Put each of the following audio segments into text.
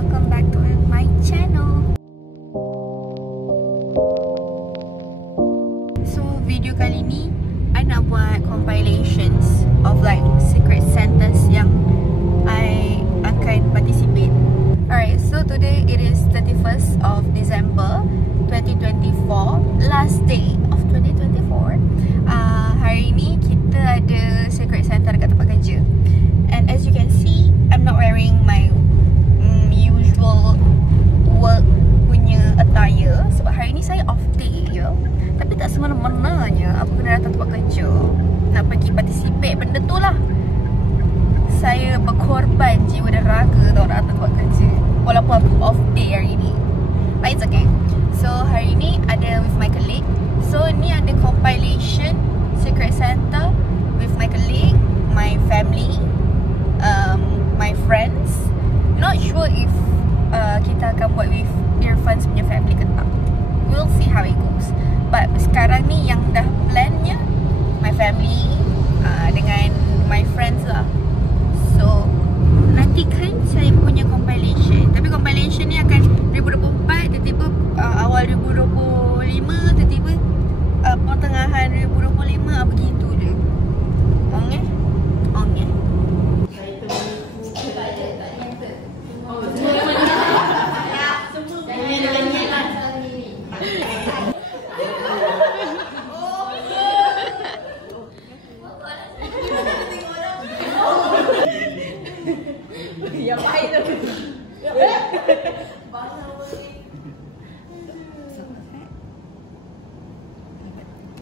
welcome back to my channel. So video kali ni I nak buat compilations of like secret Santas yang I akan participate. Alright, so today it is 31st of December 2024, last day of 2024. Hari ni kita ada secret Santa dekat tempat kerja. And as you can see, I'm not wearing my usual work punya attire sebab hari ni saya off day je. Tapi tak semena-menanya aku kena datang tempat kerja nak pergi participate benda tu lah. Saya berkorban jiwa dan raga tau nak datang tempat kerja walaupun aku off day hari ni. But it's okay. So hari ni ada with my colleague. So ni ada compilation secret Santa with my colleague, my family, my friends. Not sure if kita akan buat with Irfan's punya family ke tak. We'll see how it goes. But sekarang ni yang dah plannya my family dengan my friends lah. So nantikan saya punya compilation. Tapi compilation ni akan 2024, tiba-tiba awal 2025, tiba-tiba pertengahan 2025, begitu je. Okay? Okay. Yang baik tu.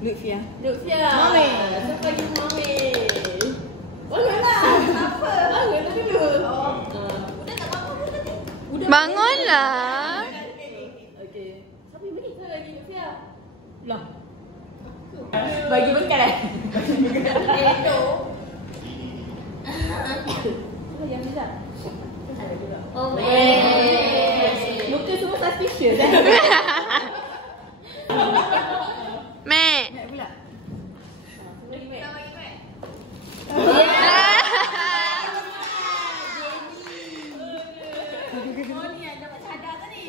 Lutfia. Mami. Siapa lagi Mami? Bangunlah. Apa? Bangun dulu. Udah tak bangun pun tadi. Bangunlah. Okey. Siapa yang beri lagi Lutfia? Lah. Bagi bekal eh? Itu. Yang Liza. Ada juga. Oh, muka semua suspicious. Mek. Mek pula. Bagi Mek. Bagi Mek. Oh ni yang dapat cadar tadi.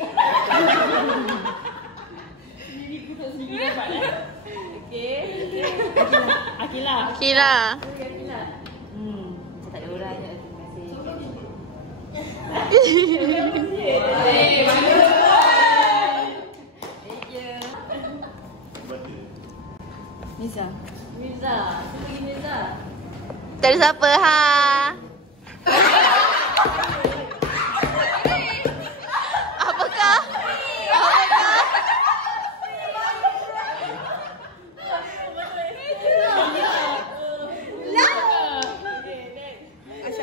Diri ku tak sendiri dapat eh. Okey. Akila. Kira. Akila. Tak ada orang je. Miza. Miza. Siapa lagi Miza? Tak ada siapa ha. Apakah?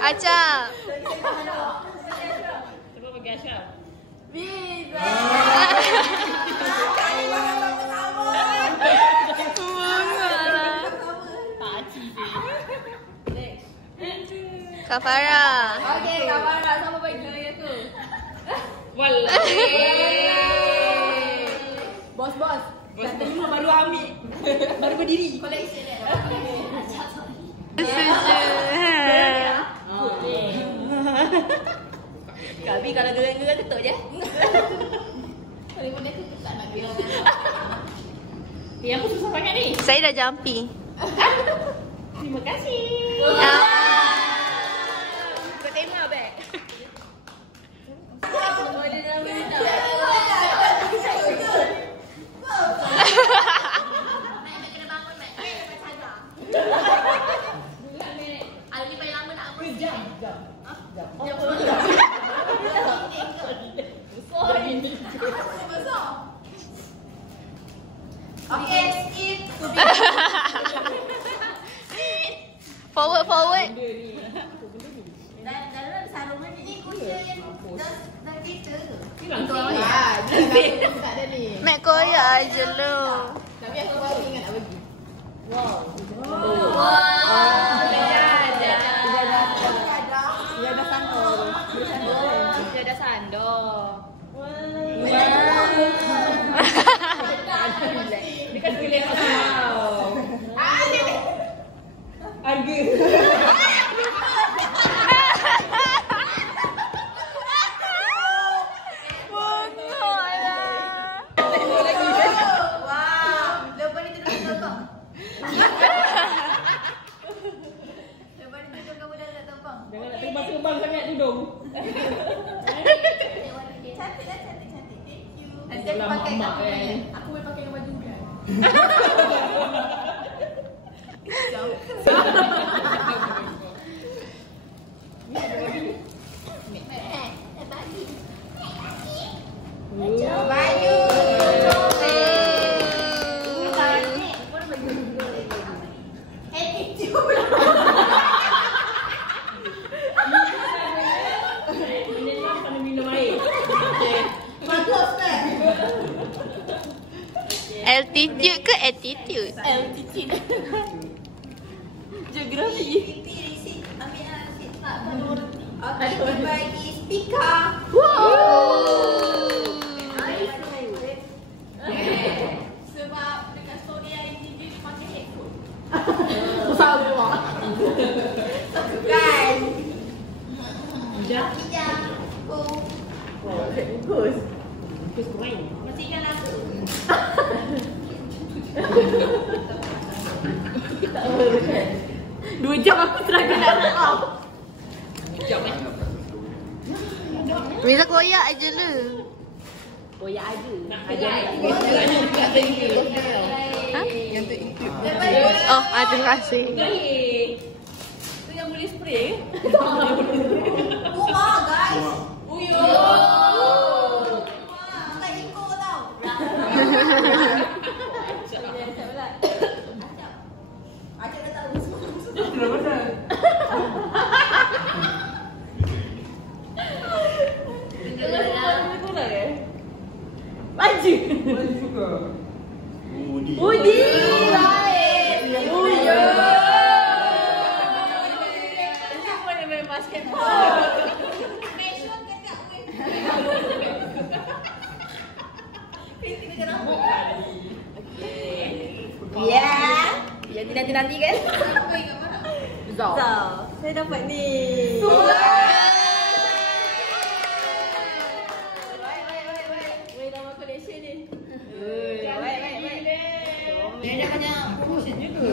Acap. Siapa bagi Asyaf? Miza. Kak Farah. Okey, Kak Farah. Siapa bagi aku? Wallah. Bos. Dah terima baru ambil. Baru berdiri. Collection dia. Kami kalau gelang-gelang ketuk je. Boleh benda tu tak nak gelang. Yang aku susah sangat ni. Saya dah jumpy. Terima kasih. Kau tema beg. Boleh dalam benda. Okay, skip. Forward. Dalam sarungan ni cushion dah kita. Hilang Tu ah, tak ada ni. Mek koyak aje lu. Tapi aku baru ingat nak bagi. Wow. Dia dah sandor. Dia ada sandor. Dekat kulit kau. Harga. tebal sangat tudung. Cantik. Thank you. Nanti Dalam aku pakai mamak kat kan. Aku boleh pakai dengan baju kan. Baju. Menyelam sambil minum air. Bagus kan? Altitude ke attitude? Altitude. Geografi. Okay, kita bagi speaker. Sebab dekat story yang TV dia pakai headphone. Sama. Kan? Dah. Oh. Bagus. Bagus kau main. Matikan aku. Tak apa kan. 2 jam aku seragam nak kau. Mila koyak aje lu. Koyak aja. Nak Ha? Yang tu include. Oh, terima kasih. Tu yang boleh spray. Wah, guys. Uyo. Bukan Iko tau. Acap dah tahu. Kenapa dah? Baju. Baju juga. Udi. Baik. Uyo. Ini boleh main basketball. Mesyuan kan kak weh. Kritik dengan rambut. Ya. Yang nanti kan? Aku ingat mana? Zau. Saya dapat ni. Wei, nama collection ni. Dia ada banyak promotion juga.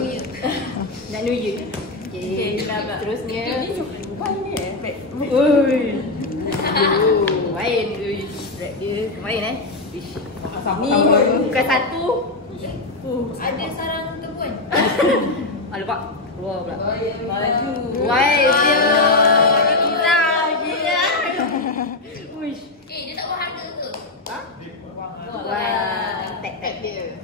Nak New Year. Okay, Terusnya. Oi. Main. Rap dia main Ni bukan satu. Ada sarang terbun. Alamak. Keluar pula. Baju. Wai, dia. Kita dia. Uish. Dia tak buat harga ke? Wah, tag dia.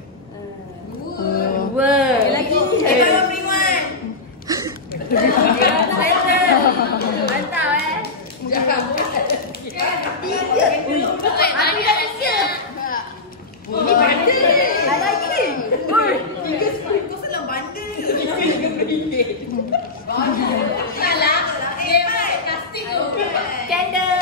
Dua. Lagi. Kalau bring one. Mantap Ada rasa. Ini bandel. Ada lagi. Kau salah bandel. Salah. Hebat. Plastik tu. Candle.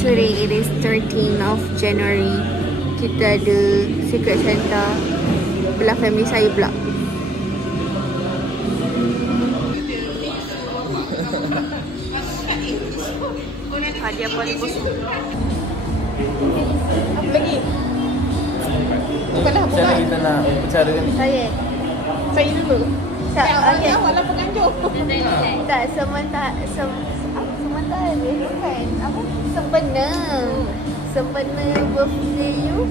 Today it is 13th of January. Kita ada Secret Santa belah family saya pula. Hadiah paling kosong. Apa lagi? Bukanlah Macam mana kita nak bicarakan ni? Saya dulu. Okay. Awaklah penganjur. Tak, sementara ni kan apa? Sempena birthday you.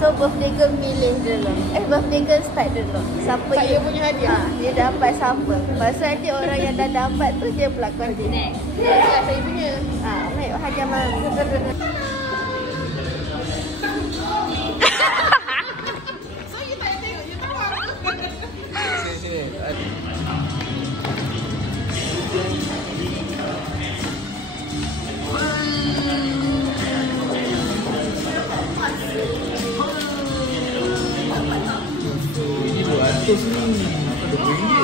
So birthday girl pilih dulu. Birthday girl start dulu. Siapa Saya yang punya hadiah. dia dapat siapa. Pasal nanti orang yang dah dapat tu dia pelakon dia. Saya punya. Baik hadiah mana? So you tak tengok, you tahu apa? Sini. Ini RM200 ni. Apa RM20?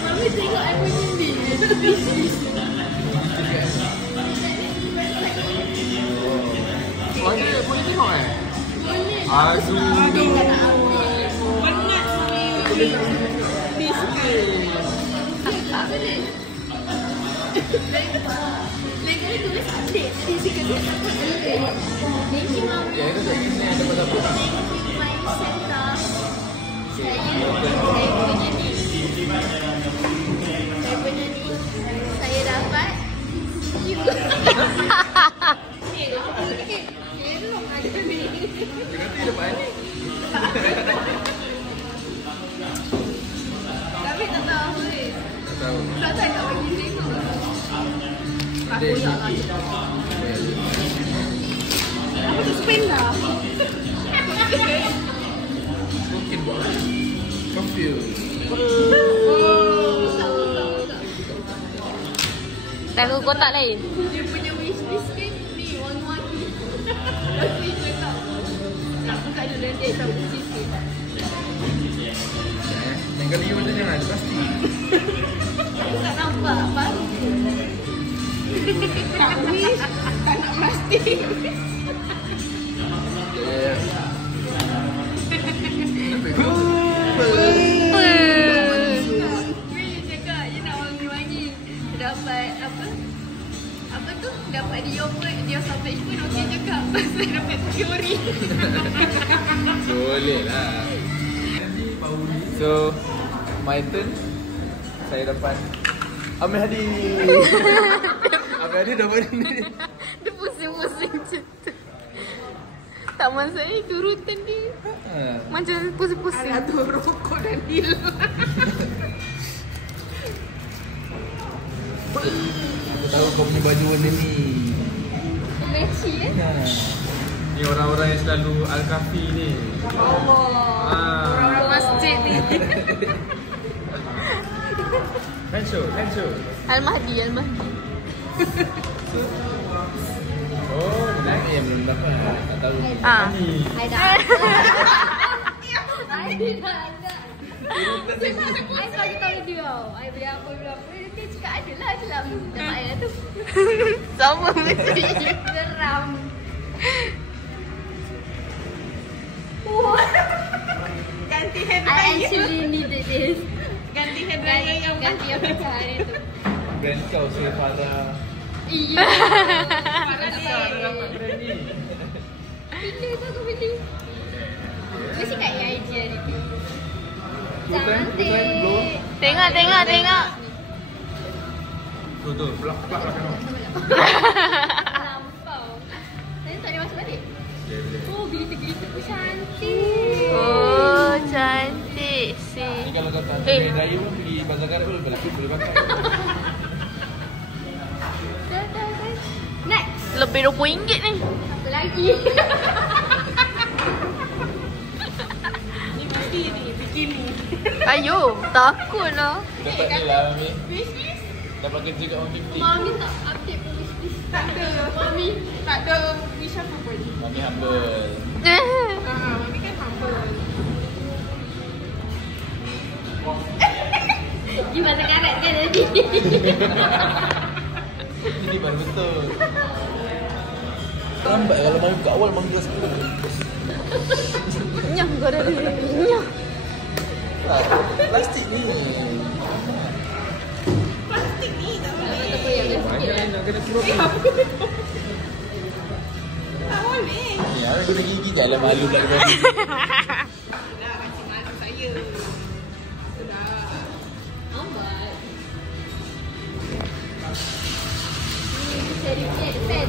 Mami tengok I punya ni. Boleh tengok eh? Boleh. Aduh. Penat sini. Display. Apa ni? Ya, itu saya ingin ada apa-apa tak? Saya dapat Dia dapat ni. tapi tak tahu Tak tahu. tak bagi tengok. Ada yang Aku tu spin dah. mungkin buat confused. Tahu kotak lain. Dia punya wishlist kan ni wangi-wangi. Pasti dia tahu. Nak buka dulu nanti tahu wishlist kan. Yang kali you macam mana? Pasti. Aku tak nampak baru. Tak wish, tak nak pasti. Ya. Weh, cakap you nak wangi-wangi. Dapat apa? Apa tu? Dapat di yogurt, dia sausage pun okey cakap. Pasal dapat teori. Boleh lah. So, my turn. Saya dapat Amir Hadi. Amir Hadi dapat ni. Dia pusing-pusing macam tu. Tak maksudnya itu rutin dia. Macam pusing-pusing. Alah tu rokok dan deal. Aku tahu kau punya baju warna ni. Matchy eh? Ni orang-orang yang selalu Al-Kafi ni. Allah. Orang-orang masjid ni. Kan show. Al-Mahdi. Oh, ni yang belum dapat. Tak tahu. Ah. Ni. I dah ada. I bagi tahu dia. I beli apa. Dia cakap adalah dalam ayat tu. Sama macam ni. Geram. Ganti hair dryer. I actually needed this. Ganti hair dryer yang ganti yang macam hari tu. Brand kau saya Farah. Iya. Ada dapat brand ni. Bila tu aku beli. Mesti kat idea ni tu. Cantik. Tengok. Tu pelak lah kau. Lampau. Saya tak boleh masuk balik. Boleh. Oh, glitter pun cantik. Oh, cantik sih. Ni kalau kau tak ada daya pun pergi bazar karet pun boleh pakai. Dah. Next. Lebih RM20 ni. Apa lagi? Ni mesti ni bikini. Ayo, takut lah. Dapat ni lah Mami. Wishlist? Dapat kerja kat 150. Mami tak update pun wishlist. Tak ada. Mami tak ada wish apa pun. Mami humble. Mami kan humble. Gimana karat kan tadi? Ini baru betul. Lambat kalau main kat awal Mami dah sepuluh. Nyah kau dah nyah. Plastik ni. Plastik ni tak boleh. Banyak yang kena keluar. Tak boleh. Ni orang kena gigi jalan malu pula kau. Dah macam malu saya. Sudah. Lambat. Ni seri pen.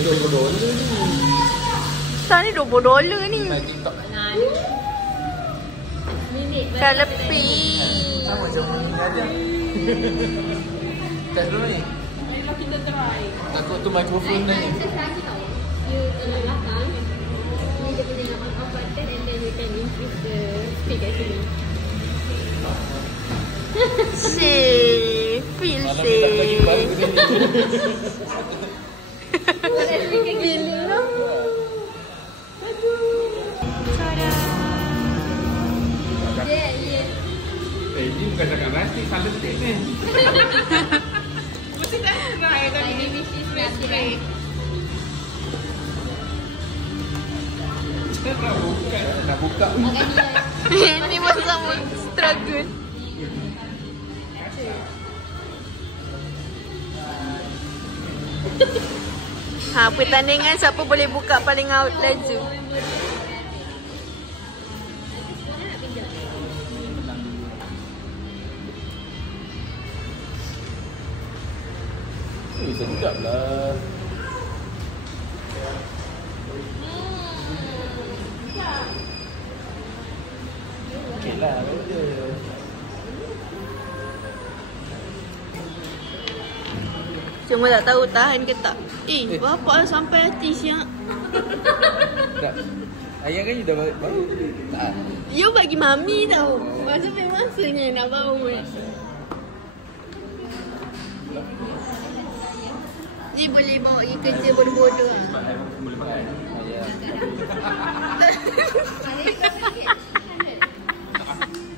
$20 ni. Sekarang ni $20 ni. Main TikTok. Minit. Kan lebih. Sama macam ni ada. Test dulu ni. Kita try. Takut tu mikrofon ni. Test lagi tau. You tengok belakang. Ni dia boleh nak on button and then you can increase the speed actually. Sih, feel Malam ni tak bagi baru sih. ni. Gila lah. Yeah. Ini bukan cakap plastik, salah stick ni. Mesti dah try tadi. Ini mesti spray. Nak buka. Ini masa struggle. Pertandingan siapa boleh buka paling out laju. Sedap lah. Okey lah, ada. Cuma tak tahu tahan ke tak. Bapak sampai hati siap. Tak. Ayah kan you dah bau? Tak. You bagi mami tau. Sampai masanya nak bau kan. Dia boleh bawa pergi kerja bodoh-bodoh lah. Boleh makan.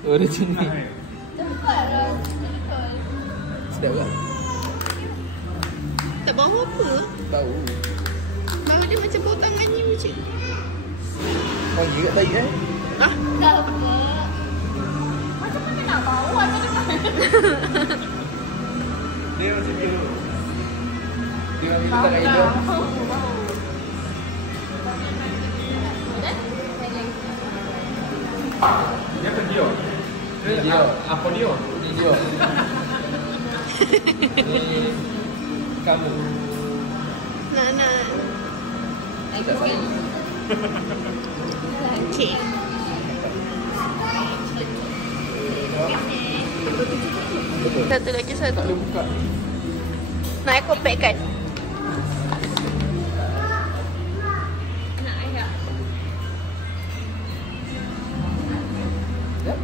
Oh, dia sini. Sedap tak? Tak bau apa? Bau. Bau dia macam bau tangan you macam. Wangi kat tahi Hah? Tak apa. Macam mana nak bau atau dekat? Dia macam biru. Dia ambil letak kat hidung. Dia apa dia? Dia. Apa dia? Ni dia. Ni kamu. Nak. Tak sayang. Okay. Satu lagi satu. Tak boleh buka. Nak aku pack kan? Nak ayah. Ya?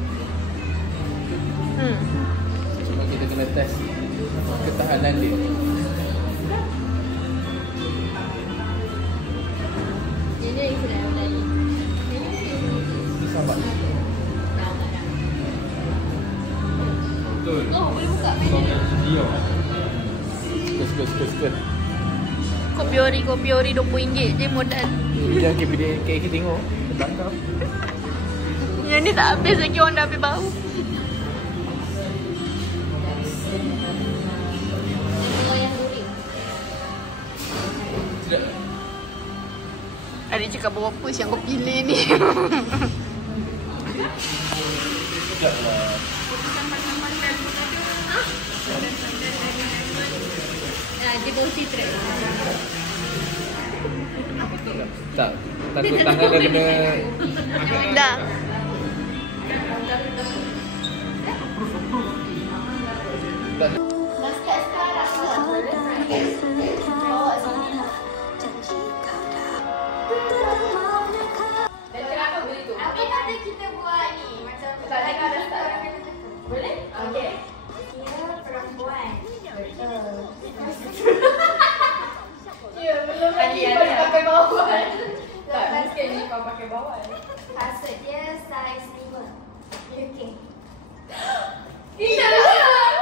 Cuma kita kena test ketahanan dia. Ini yang saya mulai. Dia sabar. Betul. Oh, boleh buka Kau menu. dia. Sekut. Kopi ori RM20 je modal. Jangan kita tengok. Tangkap. Yang ni tak habis lagi orang dah habis bau. Kalau yang goreng. Sedap. Adik cakap berapa siang kau pilih ni. Sedap lah. Dia bau citron. Tak. Takut tangan dah kena. Dah. Tak. Dah start sekarang lah. Bawa sini lah. Dan kenapa beli tu? Apa kata kita buat ni? Macam tak ada start. Boleh? Okay. Kira perempuan. Ya, belum lagi kau pakai bawah. Tak, sikit ni kau pakai bawah. Kasut dia saiz 5. Okay. Tidak lah.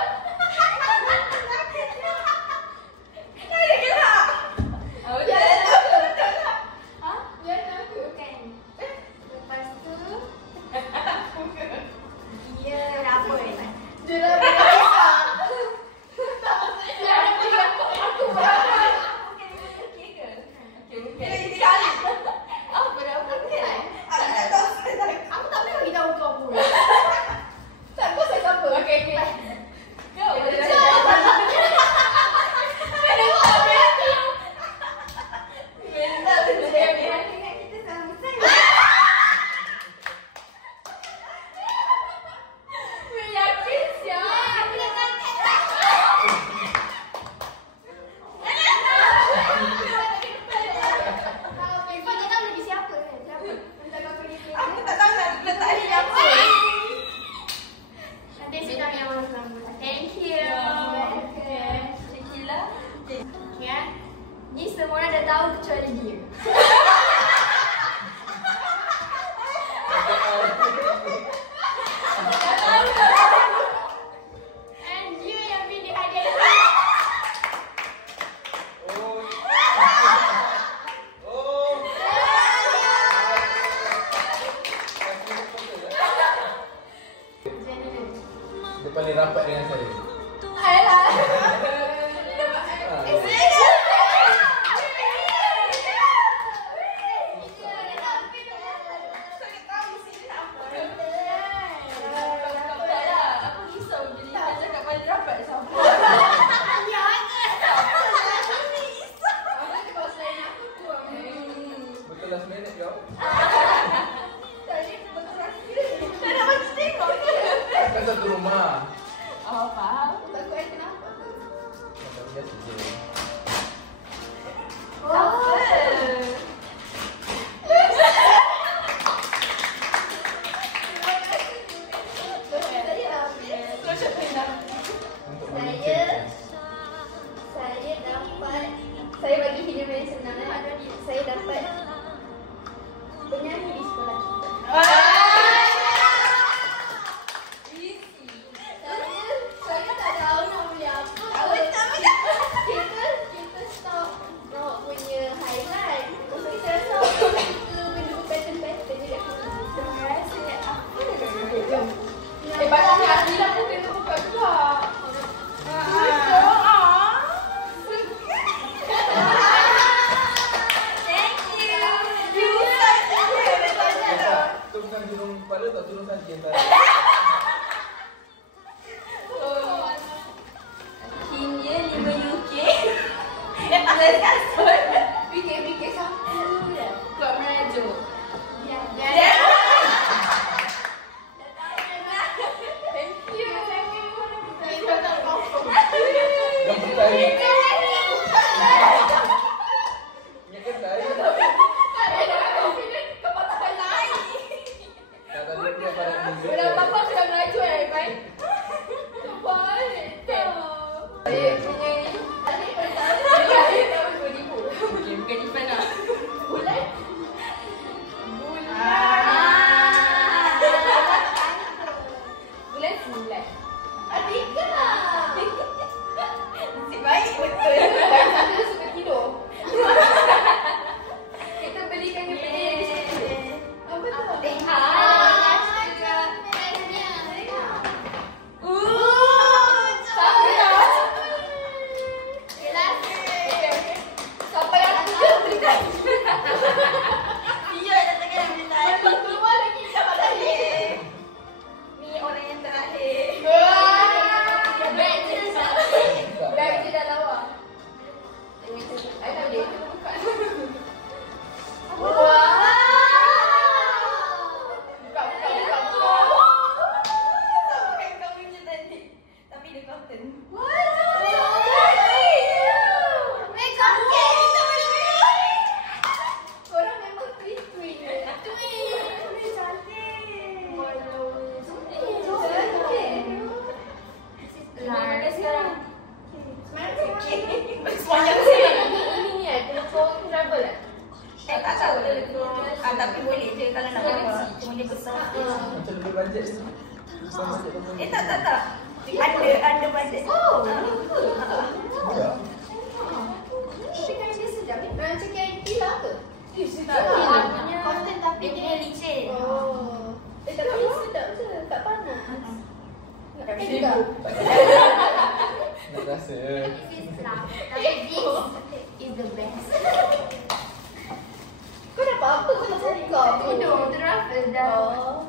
Ada ke tak? Oh, jangan takut. Ha? Jangan takut. Bukan. Lepas tu dia rapun. Dia rapun. Ni semua orang dah tahu kecuali dia. And dia yang pilih hadiah. Dia paling rapat dengan saya. Ayolah. Biasa je. Untuk menyingkirkan. Saya bagi hidup yang senang. Saya dapat penyanyi di sekolah kita. Saya tak tahu nak beli apa. Kita stop nak punya highlight. So kita rasa kita benda pattern-pattern je kat sini. Terima kasih. Apa? Patutnya Akila pun kena buka juga. Tu bukan turun kepala tak turun kaki yang tadi. Kini 5 UK. Dah tak kasut. Fikir-fikir siapa dah. Kuat merajuk. Ya. Thank you. Kita tak confirm. Yang bertanya. Yang kedai. Tak tadi pula pada minggu. Udah papa sudah merajuk baik. Boleh tau. Saya punya ni. Tadi pertama. Dia tahu 2000. Okey, bukan Ifan lah. Bulan. Bulan 9. Adik lah. Nasib baik betul. Dan saya suka tidur. Kita belikan dia benda yang dia suka. Apa tu? Sampai aku je beli tadi. Dia dah tengah beli tadi. Belum keluar lagi dapat tadi. Ni orang yang terakhir. Bag je dah lawa. I nak dia buka. Wow. Buka. Sama kayak kau punya tadi. Tapi dia cotton. Korang memang twin. Sepanjang ini ni telefon travel lah. Tak tahu. Tapi boleh je kalau nak bawa. Cuma dia besar. Macam lebih bajet ni. Sama je kamu. Tak. Ada bajet. Oh. Ya. Kan dia sedap. Macam KIT lah ke? Sedap. Konten tapi dia licin. Oh. Tapi sedap je. Tak panas. Nak pakai juga. Nak rasa. Is the best. Kau dapat apa kau tak buka? Tudung travel dah.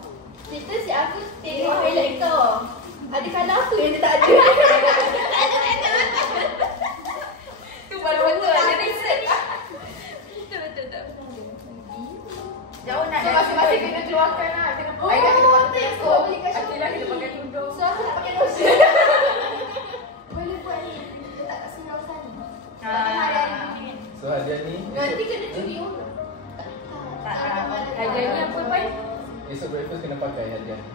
Kita si aku tengok highlight kau. Ada kalah tu yang dia tak ada. Tu baru betul ada research. Betul tak. Jauh nak masing-masing kena keluarkan lah. Aida kena pakai teleskop. Akila kena pakai tudung. So aku nak pakai lotion. Boleh buat ni. Letak kat surau sana. So hadiah ni Nanti kena curi orang. Tak. Hadiah ni apa Pai? esok breakfast kena pakai hadiah ni.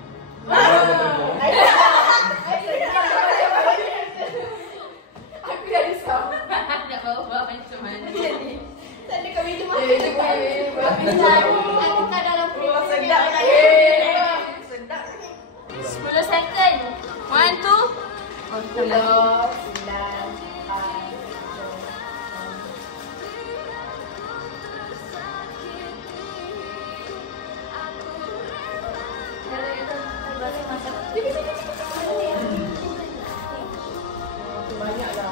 Aku dah risau. Nak bawa macam mana? Tak ada kat meja makan. Aku kat dalam freezer. Sedap kan? Sedap. 10 second. 1, 2. 10, 9, 5. Banyaklah.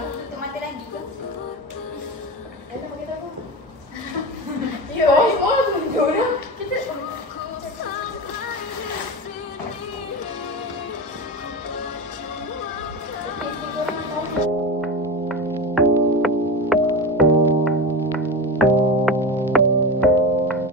Aku tutup mata lagi ke? Ada pakai apa? Yo.